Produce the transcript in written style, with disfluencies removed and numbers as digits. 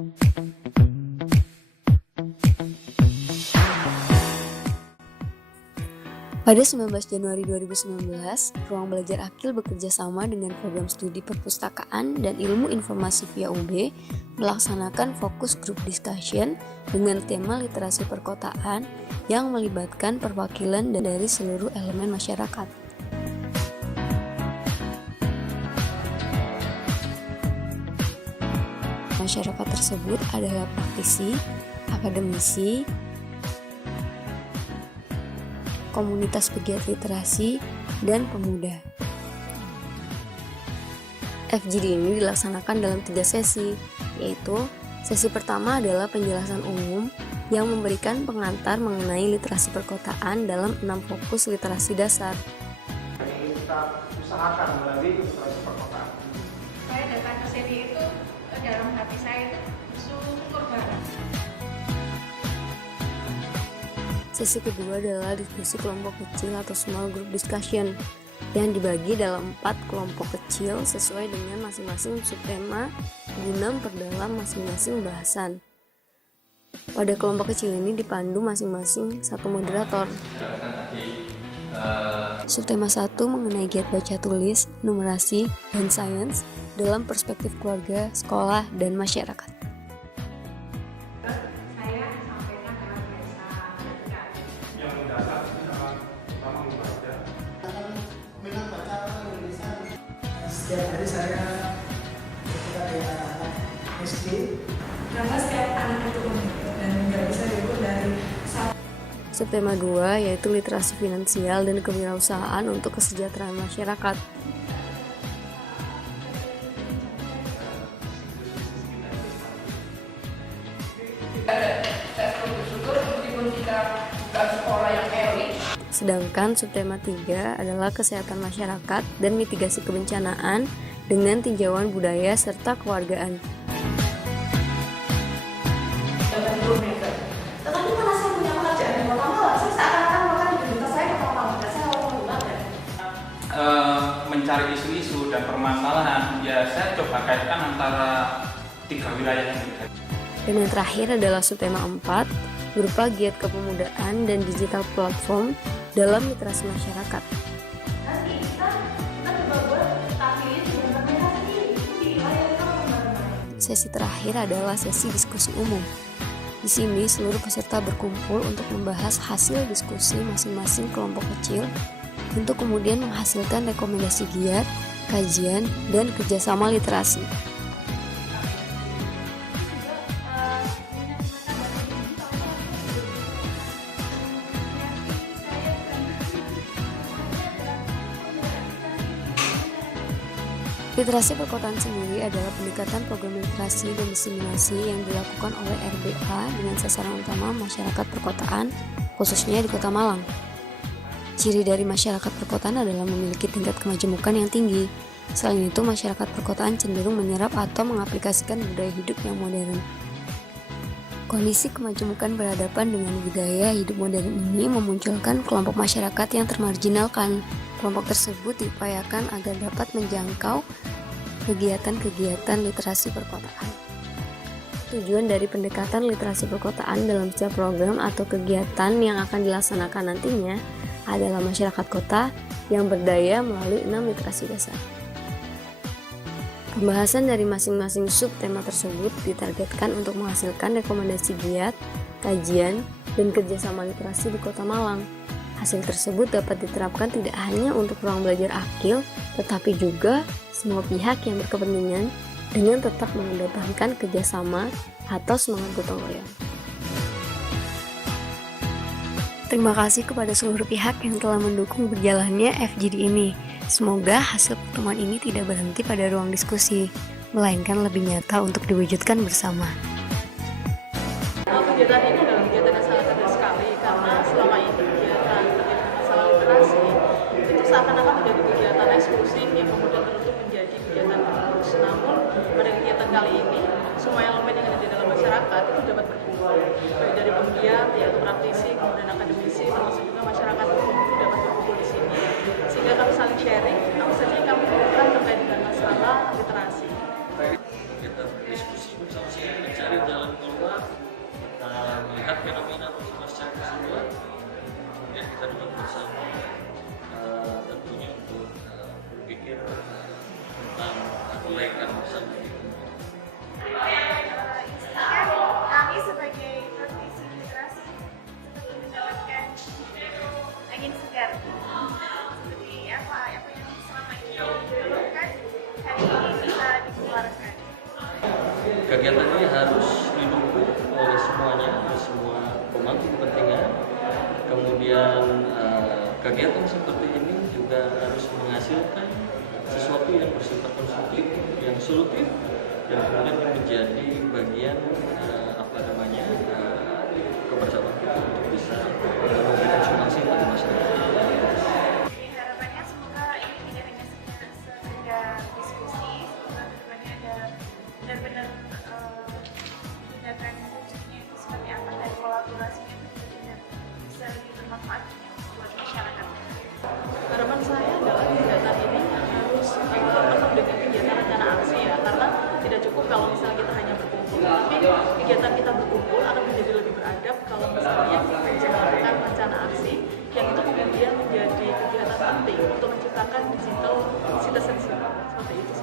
Pada 19 Januari 2019, Ruang Belajar Akil bekerja sama dengan Program Studi Perpustakaan dan Ilmu Informasi via UB melaksanakan fokus group discussion dengan tema literasi perkotaan yang melibatkan perwakilan dari seluruh elemen masyarakat. Masyarakat tersebut adalah praktisi, akademisi, komunitas pegiat literasi, dan pemuda. FGD ini dilaksanakan dalam 3 sesi, yaitu sesi pertama adalah penjelasan umum yang memberikan pengantar mengenai literasi perkotaan dalam 6 fokus literasi dasar. Yang kita usahakan melalui literasi perkotaan. Saya datang ke sini itu dalam hati saya itu syukur banget. Sesi kedua adalah diskusi kelompok kecil atau small group discussion yang dibagi dalam 4 kelompok kecil sesuai dengan masing-masing subtema guna memperdalam masing-masing bahasan. Pada kelompok kecil ini dipandu masing-masing satu moderator. Subtema 1 mengenai giat baca tulis, numerasi, dan sains dalam perspektif keluarga, sekolah, dan masyarakat. Setiap hari saya ketika di anak SD Karena setiap anak itu unik dan nggak bisa diukur dari satu. Subtema 2 yaitu literasi finansial dan kewirausahaan untuk kesejahteraan masyarakat. Sedangkan subtema 3 adalah kesehatan masyarakat dan mitigasi kebencanaan dengan tinjauan budaya serta kewargaan. Tetapi karena saya punya pekerjaan di Kota Malang, saya seakan-akan makan di berita saya ke Kota Malang, saya lalu menggunakan. Mencari isu-isu dan permasalahan, ya saya coba kaitkan antara 3 wilayah yang berbeda. Dan yang terakhir adalah subtema 4 berupa giat kepemudaan dan digital platform dalam literasi masyarakat. Nanti kita coba buat tampilin dengan mereka sendiri di layar bareng-bareng. Sesi terakhir adalah sesi diskusi umum. Di sini seluruh peserta berkumpul untuk membahas hasil diskusi masing-masing kelompok kecil untuk kemudian menghasilkan rekomendasi giat, kajian, dan kerjasama literasi. Literasi perkotaan sendiri adalah pendekatan program literasi dan diseminasi yang dilakukan oleh RBA dengan sasaran utama masyarakat perkotaan, khususnya di Kota Malang. Ciri dari masyarakat perkotaan adalah memiliki tingkat kemajemukan yang tinggi. Selain itu, masyarakat perkotaan cenderung menyerap atau mengaplikasikan budaya hidup yang modern. Kondisi kemajemukan berhadapan dengan budaya hidup modern ini memunculkan kelompok masyarakat yang termarginalkan. Kelompok tersebut diupayakan agar dapat menjangkau kegiatan-kegiatan literasi perkotaan. Tujuan dari pendekatan literasi perkotaan dalam setiap program atau kegiatan yang akan dilaksanakan nantinya adalah masyarakat kota yang berdaya melalui 6 literasi dasar. Pembahasan dari masing-masing subtema tersebut ditargetkan untuk menghasilkan rekomendasi giat, kajian, dan kerjasama literasi di Kota Malang. Hasil tersebut dapat diterapkan tidak hanya untuk ruang belajar akil, tetapi juga semua pihak yang berkepentingan dengan tetap mengedepankan kerjasama atau semangat gotong royong. Terima kasih kepada seluruh pihak yang telah mendukung berjalannya FGD ini. Semoga hasil pertemuan ini tidak berhenti pada ruang diskusi, melainkan lebih nyata untuk diwujudkan bersama. Kegiatan ini adalah kegiatan yang sangat cerdas sekali karena selama ini kegiatan masalah literasi itu seakan-akan menjadi kegiatan eksklusif yang kemudian tertutup menjadi kegiatan tertulis. Namun pada kegiatan kali ini semua elemen yang ada di dalam masyarakat itu dapat berkumpul, baik dari penggiat yaitu praktisi, kemudian akademisi, termasuk juga masyarakat umum itu dapat berkumpul di sini sehingga kami saling sharing apa saja yang kami lakukan terkait dengan masalah literasi. Kita berdiskusi bersama-sama mencari kegiatan ini harus didukung oleh semuanya, oleh semua pemangku kepentingan. Kemudian kegiatan seperti ini juga harus menghasilkan sesuatu yang bersifat konstruktif, yang solutif, dan kemudian menjadi bagian kebersamaan kita untuk bisa memberikan sumbangsi bagi masyarakat. Harapannya semoga ini tidak hanya sekedar diskusi, semoga kedepannya ada benar-benar tindakan wujudnya itu seperti apa, dan kolaborasinya itu benar-benar bisa lebih bermanfaat buat masyarakat. Harapan saya adalah kegiatan ini harus penuh dengan kegiatan rencana aksi ya, karena tidak cukup kalau misalnya kita hanya berkumpul, tapi kegiatan kita berkumpul akan menjadi lebih beradab kalau misalnya kita bisa melakukan rencana aksi yang itu kemudian menjadi kegiatan penting untuk menciptakan digital citizenship seperti itu.